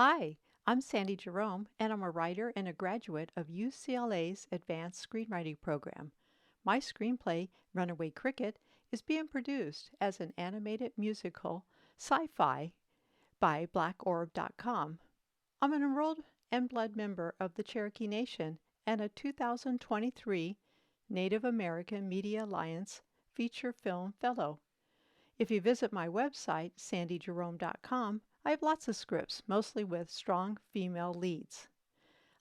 Hi, I'm Sandy Jerome, and I'm a writer and a graduate of UCLA's Advanced Screenwriting Program. My screenplay, Runaway Cricket, is being produced as an animated musical sci-fi by blackorb.com. I'm an enrolled and blood member of the Cherokee Nation and a 2023 Native American Media Alliance Feature Film Fellow. If you visit my website, sandyjerome.com, I have lots of scripts, mostly with strong female leads.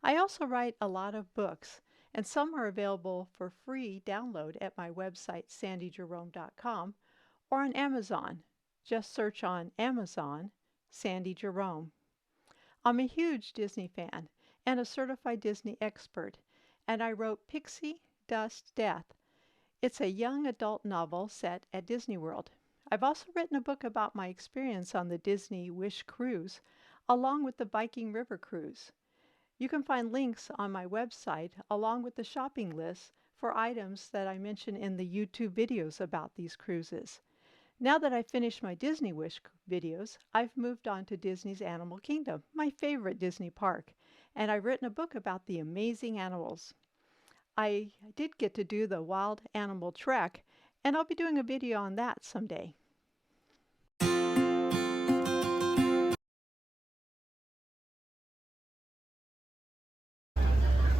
I also write a lot of books, and some are available for free download at my website, sandyjerome.com, or on Amazon. Just search on Amazon, Sandy Jerome. I'm a huge Disney fan and a certified Disney expert, and I wrote Pixie Dust Death. It's a young adult novel set at Disney World. I've also written a book about my experience on the Disney Wish Cruise, along with the Viking River Cruise. You can find links on my website, along with the shopping list for items that I mention in the YouTube videos about these cruises. Now that I've finished my Disney Wish videos, I've moved on to Disney's Animal Kingdom, my favorite Disney park, and I've written a book about the amazing animals. I did get to do the wild animal trek, and I'll be doing a video on that someday.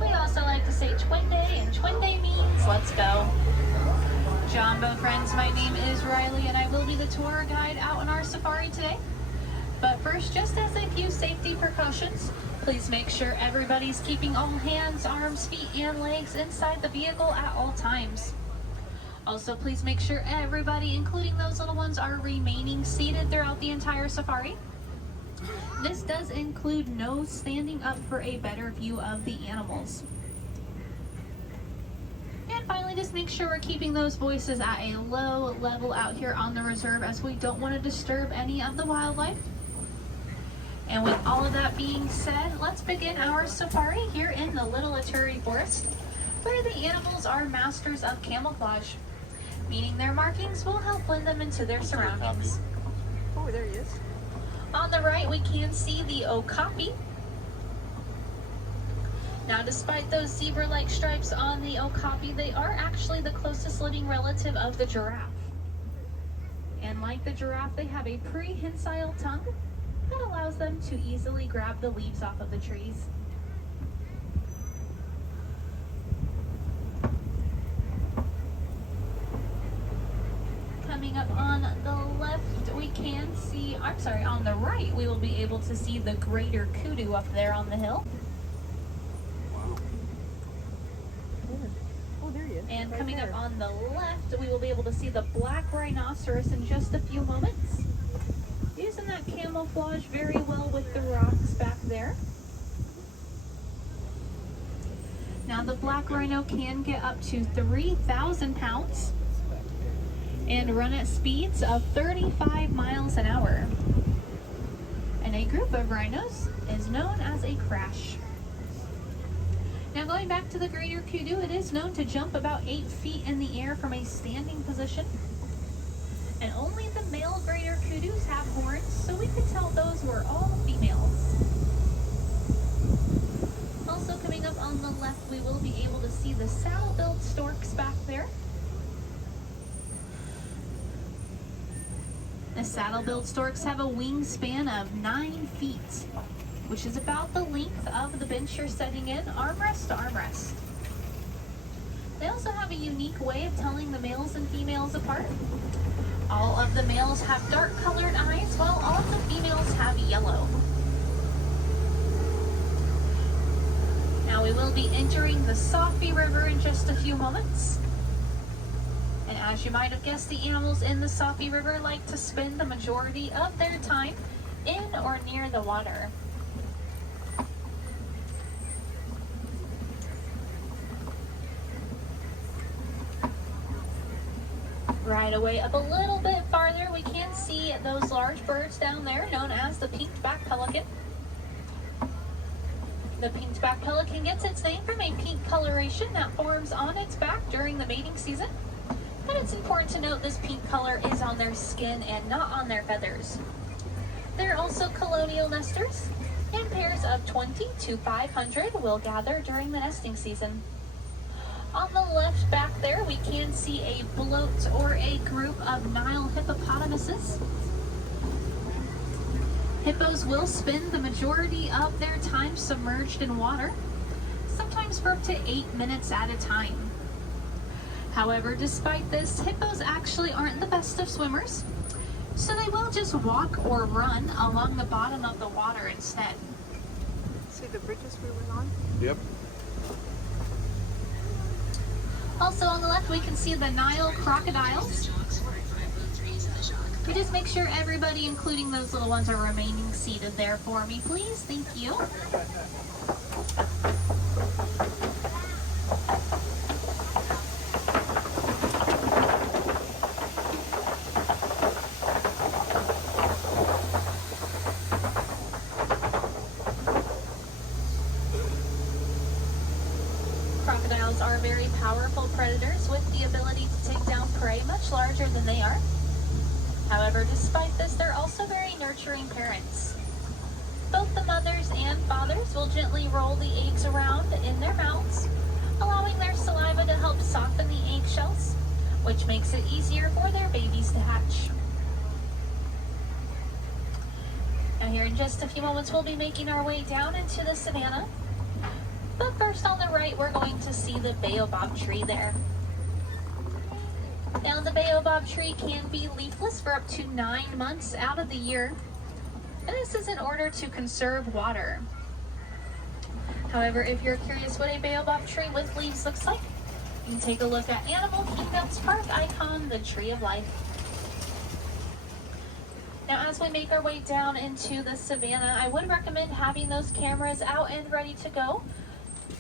We also like to say Twin Day, and Twin Day means let's go. Jumbo friends, my name is Riley, and I will be the tour guide out on our safari today. But first, just as a few safety precautions, please make sure everybody's keeping all hands, arms, feet, and legs inside the vehicle at all times. Also, please make sure everybody, including those little ones, are remaining seated throughout the entire safari. This does include no standing up for a better view of the animals. And finally, just make sure we're keeping those voices at a low level out here on the reserve, as we don't want to disturb any of the wildlife. And with all of that being said, let's begin our safari here in the Little Aturi Forest, where the animals are masters of camouflage, meaning their markings will help blend them into their surroundings. Oh, there he is. On the right, we can see the okapi. Now, despite those zebra-like stripes on the okapi, they are actually the closest living relative of the giraffe. And like the giraffe, they have a prehensile tongue that allows them to easily grab the leaves off of the trees. Coming up on the left, we can see, on the right, we will be able to see the greater kudu up there on the hill. Oh, there he is. And right coming there. up on the left, we will be able to see the black rhinoceros in just a few moments. Using that camouflage very well with the rocks back there. Now, the black rhino can get up to 3,000 pounds and run at speeds of 35 miles an hour. And a group of rhinos is known as a crash. Now, going back to the greater kudu, it is known to jump about 8 feet in the air from a standing position. And only the male greater kudus have horns, so we could tell those were all females. Also coming up on the left, we will be able to see the saddle-billed storks back there. The saddle-billed storks have a wingspan of 9 feet, which is about the length of the bench you're sitting in, armrest to armrest. They also have a unique way of telling the males and females apart. All of the males have dark colored eyes, while all of the females have yellow. Now we will be entering the Safi River in just a few moments. And as you might have guessed, the animals in the Safi River like to spend the majority of their time in or near the water. Right away up a little bit farther, we can see those large birds down there known as the pink-backed pelican. The pink-backed pelican gets its name from a pink coloration that forms on its back during the mating season. But it's important to note this pink color is on their skin and not on their feathers. They're also colonial nesters, and pairs of 20 to 500 will gather during the nesting season. On the left back there, we can see a bloat or a group of Nile hippopotamuses. Hippos will spend the majority of their time submerged in water, sometimes for up to 8 minutes at a time. However, despite this, hippos actually aren't the best of swimmers, so they will just walk or run along the bottom of the water instead. See the bridges we went on? Yep. Also on the left, we can see the Nile crocodiles. You just make sure everybody, including those little ones, are remaining seated there for me, please. Thank you. Crocodiles are very powerful predators with the ability to take down prey much larger than they are. However, despite this, they're also very nurturing parents. Both the mothers and fathers will gently roll the eggs around in their mouths, allowing their saliva to help soften the eggshells, which makes it easier for their babies to hatch. Now here in just a few moments, we'll be making our way down into the savannah. But first on the right, we're going to see the baobab tree there. Now the baobab tree can be leafless for up to 9 months out of the year, and this is in order to conserve water. However, if you're curious what a baobab tree with leaves looks like, you can take a look at Animal Kingdom's park icon, the Tree of Life. Now as we make our way down into the savannah, I would recommend having those cameras out and ready to go,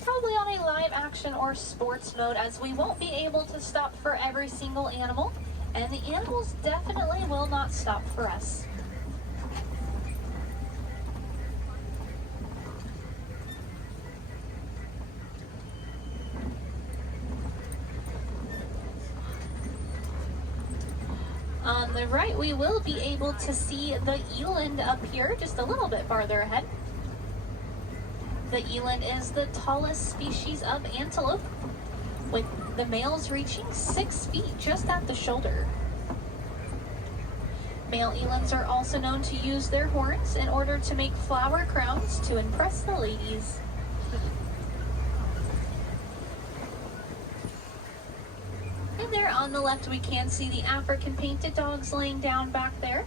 probably on a live action or sports mode, as we won't be able to stop for every single animal, and the animals definitely will not stop for us. On the right, we will be able to see the eland up here just a little bit farther ahead. The eland is the tallest species of antelope, with the males reaching 6 feet just at the shoulder. Male elands are also known to use their horns in order to make flower crowns to impress the ladies. And there on the left, we can see the African painted dogs laying down back there.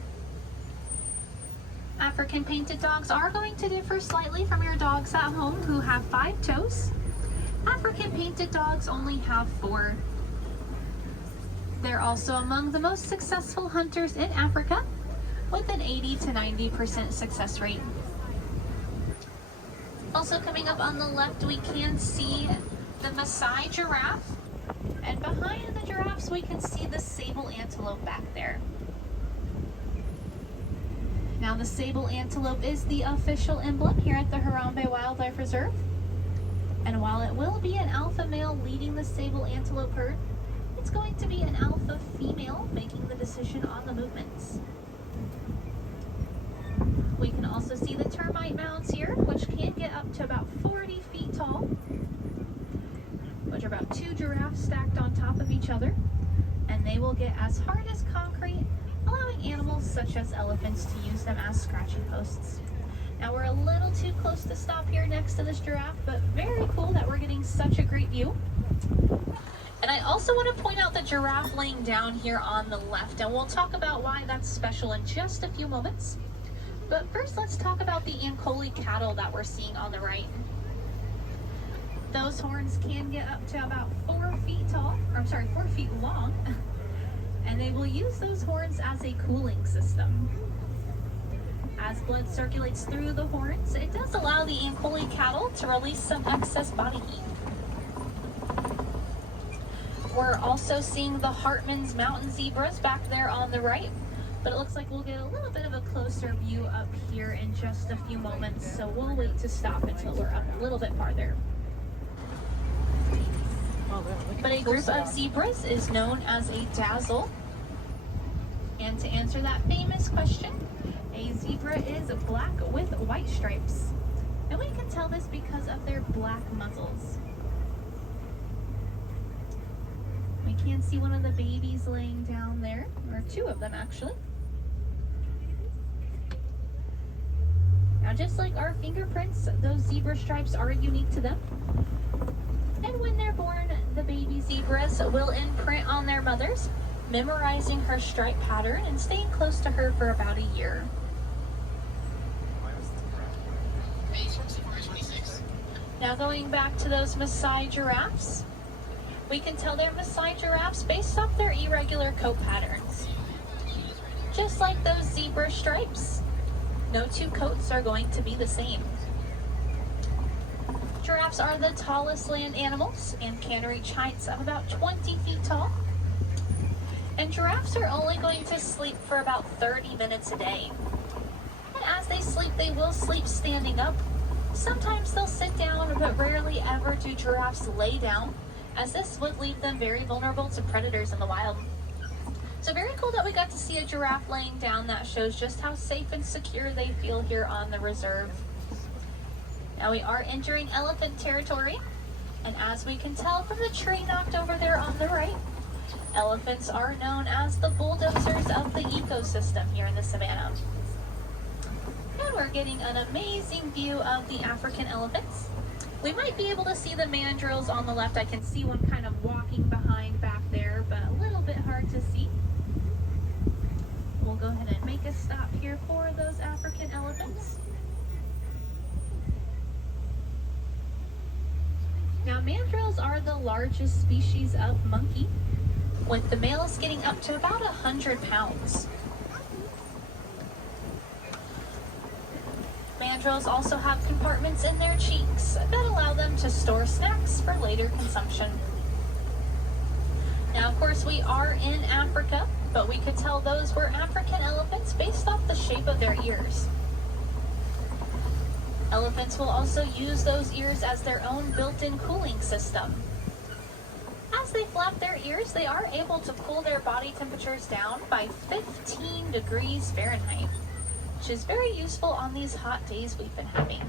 African painted dogs are going to differ slightly from your dogs at home who have 5 toes. African painted dogs only have 4. They're also among the most successful hunters in Africa, with an 80 to 90% success rate. Also coming up on the left, we can see the Maasai giraffe, and behind the giraffes we can see the sable antelope back there. Now the sable antelope is the official emblem here at the Harambe Wildlife Reserve. And while it will be an alpha male leading the sable antelope herd, it's going to be an alpha female making the decision on the movements. We can also see the termite mounds here, which can get up to about 40 feet tall, which are about 2 giraffes stacked on top of each other, and they will get as hard as concrete, allowing animals such as elephants to use them as scratching posts. Now we're a little too close to stop here next to this giraffe, but very cool that we're getting such a great view. And I also want to point out the giraffe laying down here on the left, and we'll talk about why that's special in just a few moments. But first, let's talk about the Ankole cattle that we're seeing on the right. Those horns can get up to about 4 feet tall, or I'm sorry, 4 feet long, and they will use those horns as a cooling system. As blood circulates through the horns, it does allow the Ankole cattle to release some excess body heat. We're also seeing the Hartmann's mountain zebras back there on the right, but it looks like we'll get a little bit of a closer view up here in just a few moments, so we'll wait to stop until we're up a little bit farther. But a group of zebras is known as a dazzle. And to answer that famous question, a zebra is black with white stripes. And we can tell this because of their black muzzles. We can see one of the babies laying down there, or two of them actually. Now just like our fingerprints, those zebra stripes are unique to them. And when they're born, the baby zebras will imprint on their mothers, memorizing her stripe pattern and staying close to her for about a year. Now going back to those Maasai giraffes, we can tell they're Maasai giraffes based off their irregular coat patterns. Just like those zebra stripes, no two coats are going to be the same. Giraffes are the tallest land animals and can reach heights of about 20 feet tall. And giraffes are only going to sleep for about 30 minutes a day. And as they sleep, they will sleep standing up. Sometimes they'll sit down, but rarely ever do giraffes lay down, as this would leave them very vulnerable to predators in the wild. So very cool that we got to see a giraffe laying down. That shows just how safe and secure they feel here on the reserve. Now we are entering elephant territory, and as we can tell from the tree knocked over there on the right, elephants are known as the bulldozers of the ecosystem here in the savannah. And we're getting an amazing view of the African elephants. We might be able to see the mandrills on the left. I can see one kind of walking behind back there, but a little bit hard to see. We'll go ahead and make a stop here for those African elephants. Now mandrills are the largest species of monkey, with the males getting up to about 100 pounds. Mandrills also have compartments in their cheeks that allow them to store snacks for later consumption. Now, of course, we are in Africa, but we could tell those were African elephants based off the shape of their ears. Elephants will also use those ears as their own built-in cooling system. As they flap their ears, they are able to cool their body temperatures down by 15 degrees Fahrenheit, which is very useful on these hot days we've been having.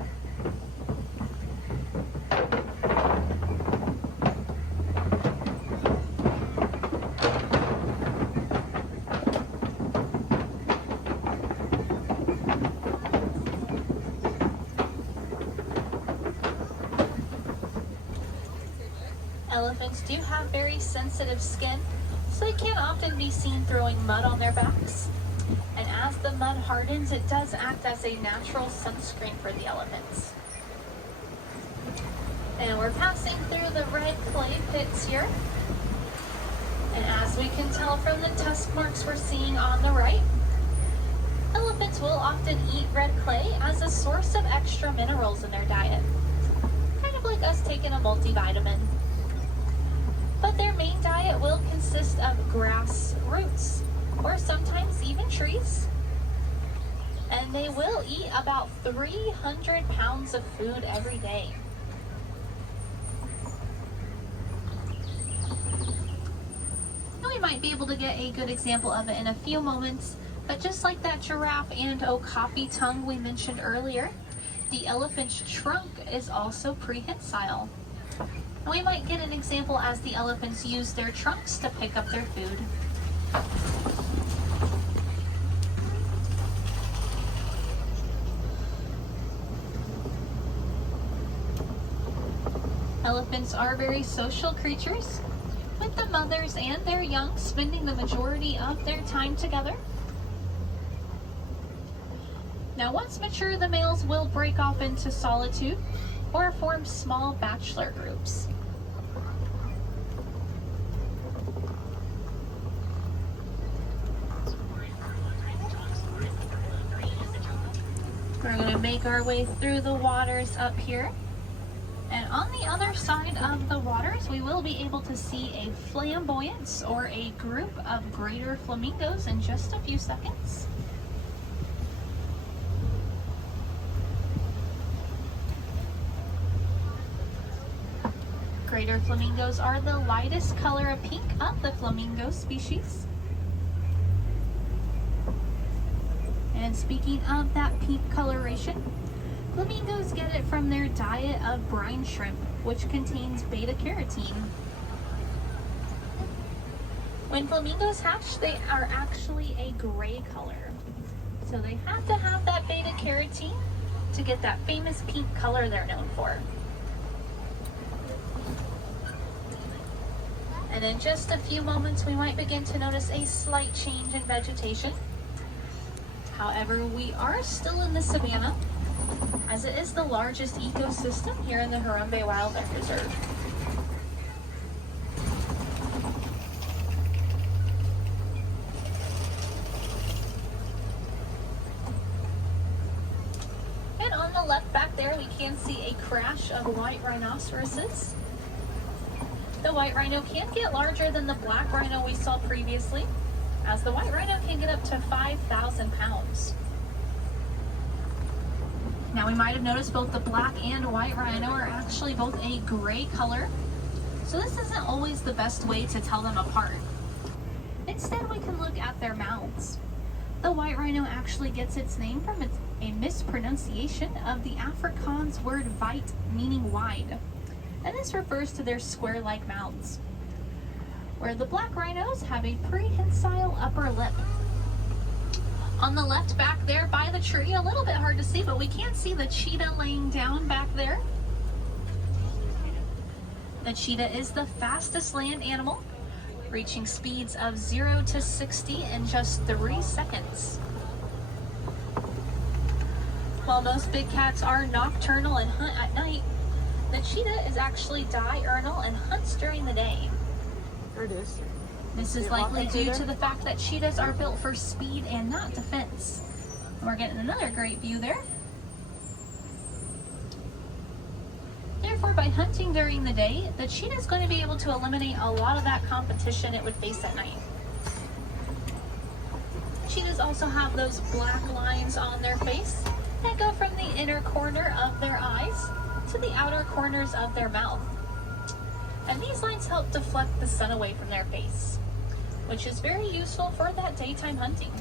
Elephants do have very sensitive skin, so they can often be seen throwing mud on their backs. And as the mud hardens, it does act as a natural sunscreen for the elephants. And we're passing through the red clay pits here. And as we can tell from the tusk marks we're seeing on the right, elephants will often eat red clay as a source of extra minerals in their diet. Kind of like us taking a multivitamin. But their main diet will consist of grass, roots, or sometimes even trees. And they will eat about 300 pounds of food every day. Now we might be able to get a good example of it in a few moments, but just like that giraffe and okapi tongue we mentioned earlier, the elephant's trunk is also prehensile. And we might get an example as the elephants use their trunks to pick up their food. Elephants are very social creatures, with the mothers and their young spending the majority of their time together. Now, once mature, the males will break off into solitude or form small bachelor groups. We're going to make our way through the waters up here. And on the other side of the waters, we will be able to see a flamboyance, or a group of greater flamingos, in just a few seconds. Greater flamingos are the lightest color of pink of the flamingo species. And speaking of that pink coloration, flamingos get it from their diet of brine shrimp, which contains beta carotene. When flamingos hatch, they are actually a gray color. So they have to have that beta carotene to get that famous pink color they're known for. And in just a few moments, we might begin to notice a slight change in vegetation. However, we are still in the savanna, as it is the largest ecosystem here in the Harambe Wildlife Reserve. And on the left back there, we can see a crash of white rhinoceroses. The white rhino can get larger than the black rhino we saw previously, as the white rhino can get up to 5,000 pounds. Now we might have noticed both the black and white rhino are actually both a gray color, so this isn't always the best way to tell them apart. Instead, we can look at their mouths. The white rhino actually gets its name from a mispronunciation of the Afrikaans word weit, meaning wide, and this refers to their square-like mouths, where the black rhinos have a prehensile upper lip. On the left back there by the tree, a little bit hard to see, but we can see the cheetah laying down back there. The cheetah is the fastest land animal, reaching speeds of 0 to 60 in just 3 seconds. While most big cats are nocturnal and hunt at night, the cheetah is actually diurnal and hunts during the day. There it is. This is likely due to the fact that cheetahs are built for speed and not defense. And we're getting another great view there. Therefore, by hunting during the day, the cheetah is going to be able to eliminate a lot of that competition it would face at night. Cheetahs also have those black lines on their face that go from the inner corner of their eyes to the outer corners of their mouth. And these lines help deflect the sun away from their face, which is very useful for that daytime hunting.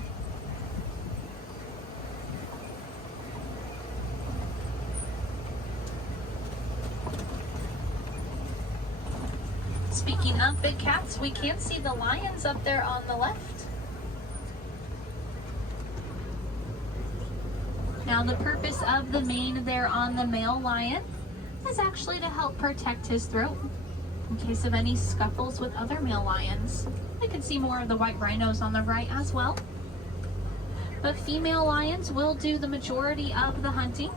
Speaking of big cats, we can see the lions up there on the left. Now the purpose of the mane there on the male lion is actually to help protect his throat in case of any scuffles with other male lions. We can see more of the white rhinos on the right as well. But female lions will do the majority of the hunting,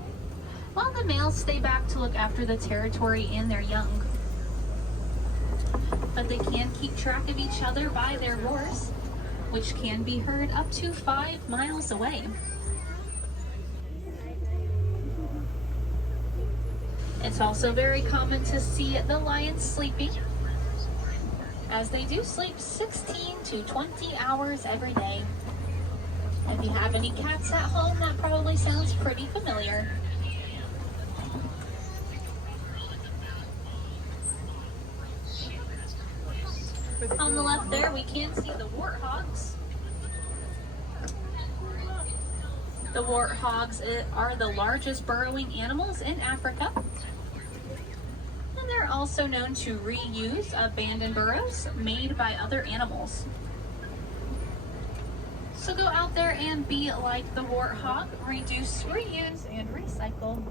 while the males stay back to look after the territory and their young. But they can keep track of each other by their roars, which can be heard up to 5 miles away. It's also very common to see the lions sleeping, as they do sleep 16 to 20 hours every day. If you have any cats at home, that probably sounds pretty familiar. On the left there, we can see the warthogs. The warthogs are the largest burrowing animals in Africa. And they're also known to reuse abandoned burrows made by other animals. So go out there and be like the warthog, reduce, reuse, and recycle.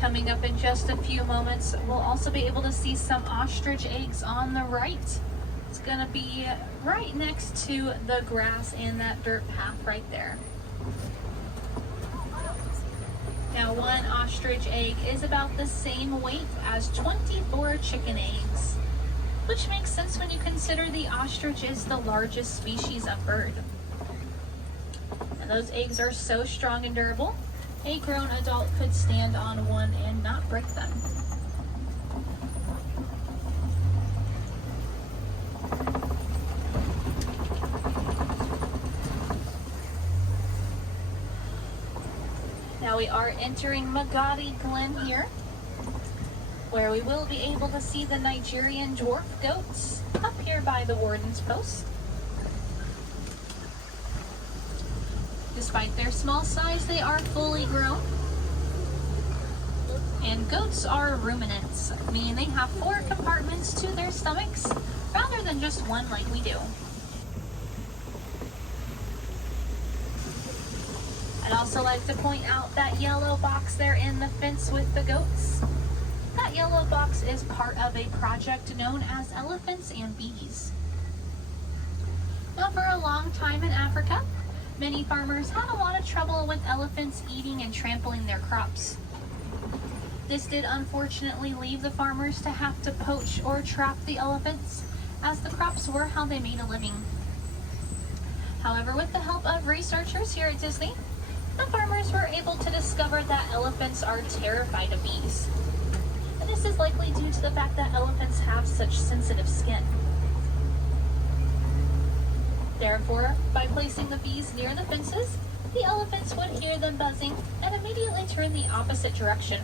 Coming up in just a few moments, we'll also be able to see some ostrich eggs on the right. It's going to be right next to the grass and that dirt path right there. Now, one ostrich egg is about the same weight as 24 chicken eggs, which makes sense when you consider the ostrich is the largest species of bird. And those eggs are so strong and durable, a grown adult could stand on one and not break them. Now we are entering Magadi Glen here. where we will be able to see the Nigerian dwarf goats up here by the warden's post. Despite their small size, they are fully grown. And goats are ruminants, meaning they have 4 compartments to their stomachs rather than just one like we do. I'd also like to point out that yellow box there in the fence with the goats. That yellow box is part of a project known as Elephants and Bees. Now, for a long time in Africa, many farmers had a lot of trouble with elephants eating and trampling their crops. This did unfortunately leave the farmers to have to poach or trap the elephants, as the crops were how they made a living. However, with the help of researchers here at Disney, the farmers were able to discover that elephants are terrified of bees. And this is likely due to the fact that elephants have such sensitive skin. Therefore, by placing the bees near the fences, the elephants would hear them buzzing and immediately turn the opposite direction,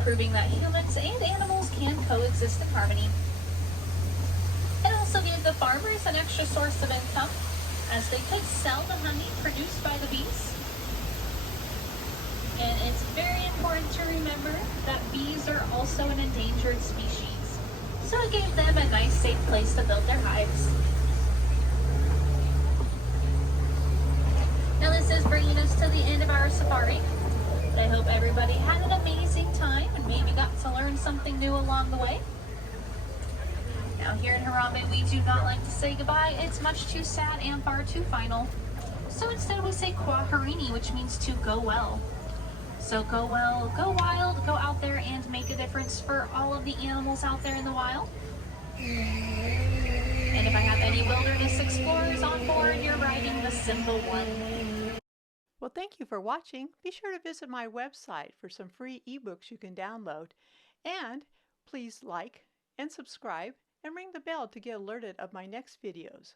proving that humans and animals can coexist in harmony. It also gave the farmers an extra source of income, as they could sell the honey produced by the bees. And it's very important to remember that bees are also an endangered species, so it gave them a nice safe place to build their hives. Now this is bringing us to the end of our safari. I hope everybody had an amazing time and maybe got to learn something new along the way. Now here in Harambe, we do not like to say goodbye. It's much too sad and far too final. So instead we say Kwaherini, which means to go well. So go well, go wild, go out there and make a difference for all of the animals out there in the wild. And if I have any wilderness explorers on board, you're riding the Simba one. Well, thank you for watching. Be sure to visit my website for some free ebooks you can download. And please like and subscribe and ring the bell to get alerted of my next videos.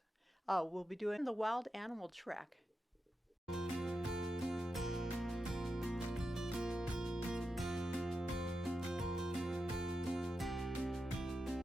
We'll be doing the wild animal trek.